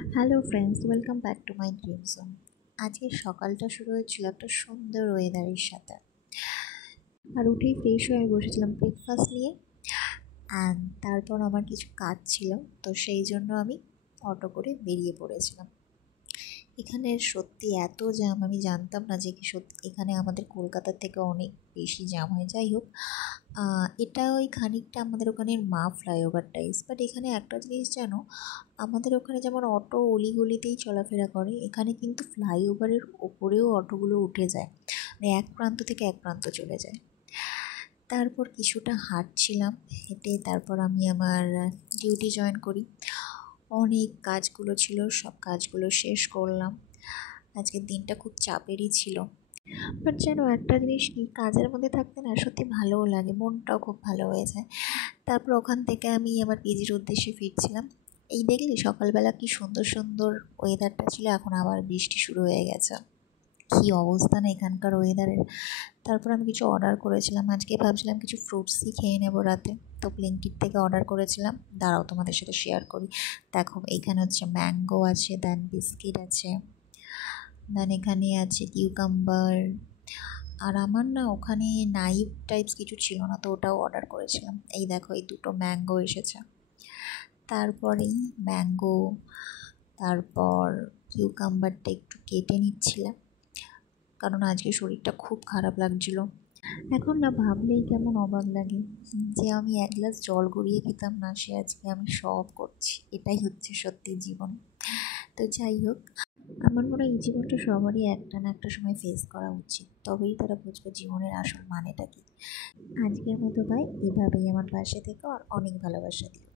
Hello friends, welcome back to my dream zone. আজকের সকালটা শুরু হয়েছিল একটা সুন্দর ওয়েদারের সাথে। আর উঠেই ফ্রেশ হয়ে বসেছিলাম ব্রেকফাস্ট নিয়ে। অ্যান্ড তারপর আমার কিছু কাজ ছিল, তো সেই জন্য আমি অটো করে বেরিয়ে পড়েছিলাম। এখানের সত্যি এত জ্যাম, আমি জানতাম না যে কি সত্যি এখানে আমাদের কলকাতার থেকে অনেক বেশি জ্যাম হয়। যাই হোক, এটা ওই খানিকটা আমাদের ওখানের মা ফ্লাইওভার টাইপস, বাট এখানে একটা জিনিস জানো, আমাদের ওখানে যেমন অটো অলিগলিতেই চলাফেরা করে, এখানে কিন্তু ফ্লাইওভারের ওপরেও অটোগুলো উঠে যায়, মানে এক প্রান্ত থেকে এক প্রান্ত চলে যায়। তারপর কিছুটা হাঁটছিলাম, হেঁটে তারপর আমি আমার ডিউটি জয়েন করি। অনেক কাজগুলো ছিল, সব কাজগুলো শেষ করলাম। আজকের দিনটা খুব চাপেরই ছিল, বাট যেন একটা জিনিস কি, কাজের মধ্যে থাকতে না সত্যি ভালোও লাগে, মনটাও খুব ভালো হয়ে যায়। তারপর ওখান থেকে আমি আমার পিজির উদ্দেশ্যে ফিরছিলাম। এই দেখলি সকালবেলা কি সুন্দর সুন্দর ওয়েদারটা ছিল, এখন আবার বৃষ্টি শুরু হয়ে গেছে। কী অবস্থা না এখানকার ওয়েদারের। তারপর আমি কিছু অর্ডার করেছিলাম, আজকে ভাবছিলাম কিছু ফ্রুটসই খেয়ে নেবো রাতে, তো ব্লিঙ্কিট থেকে অর্ডার করেছিলাম। দাঁড়াও তোমাদের সাথে শেয়ার করি। দেখো এইখানে হচ্ছে ম্যাঙ্গো আছে, দেন বিস্কিট আছে, দেন এখানে আছে কিউকাম্বার। আর আমার না ওখানে নাইফ টাইপস কিছু ছিল না, তো ওটাও অর্ডার করেছিলাম। এই দেখো এই দুটো ম্যাঙ্গো এসেছে। তারপরেই ম্যাঙ্গো, তারপর কিউকাম্বারটা একটু কেটে নিচ্ছিলাম, কারণ আজকে শরীরটা খুব খারাপ লাগছিল। এখন না ভাবলেই কেমন অবাক লাগে যে আমি এক গ্লাস জল গড়িয়ে খেতাম না, সে আজকে আমি সব করছি। এটাই হচ্ছে সত্যি জীবন। তো যাই হোক, আমার মনে হয় এই জীবনটা সবারই একটা না একটা সময় ফেস করা উচিত, তবেই তারা বুঝবে জীবনের আসল মানেটা কি। আজকের মতো বাই, এভাবেই আমার পাশে থেকো আর অনেক ভালোবাসা দিও।